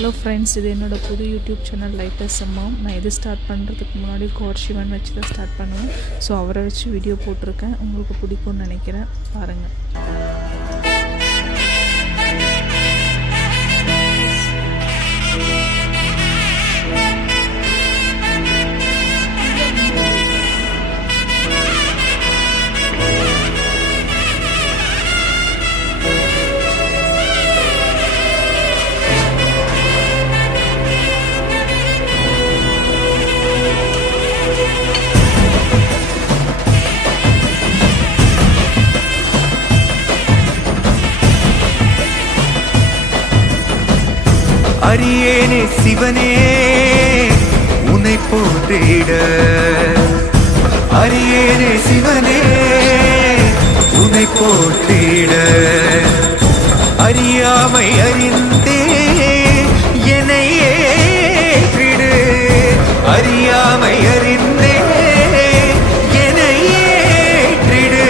Hello friends, இது என்னோடய புது YouTube channel life is a mom. நான் எது ஸ்டார்ட் பண்ணுறதுக்கு முன்னாடி காட் சிவன் வச்சு தான் ஸ்டார்ட் பண்ணுவேன். ஸோ அவரை வச்சு வீடியோ போட்டிருக்கேன். உங்களுக்கு பிடிக்கும்னு நினைக்கிறேன், பாருங்கள். அரியேனே சிவனே உன்னை போற்றிட, அரியேனே சிவனே உன்னை போற்றிட, அறியாமை அறிந்தே என்னை ஏற்றிடு, அறியாமை அறிந்தே என்னை ஏற்றிடு,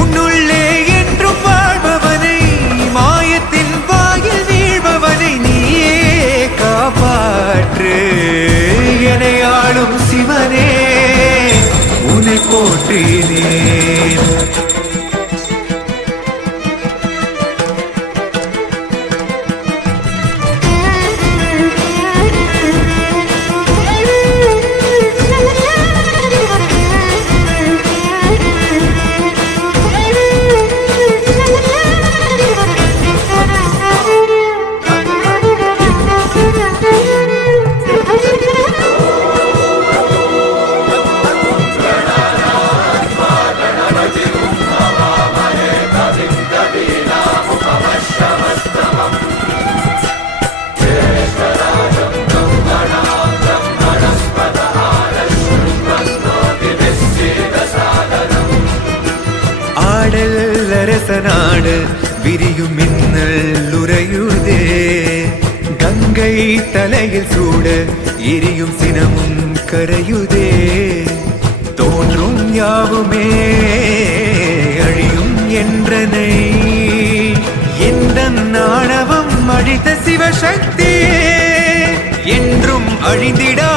உன்னுள்ளே என்றும் வாழ்பவனை, மாயத்தின் வாயில் வீழ்பவனை நீயே காப்பாற்று, என்னை ஆளும் சிவனே உன்னை போற்றினேன். அரசனாடு விரியும் மின்னல் உறையுதே, கங்கை தலையில் சூட எரியும் சினமும் கரையுதே, தோன்றும் யாவுமே அழியும் என்றனை, எந்த நாணவம் அழித்த சிவசக்தியே என்றும் அழிந்திடா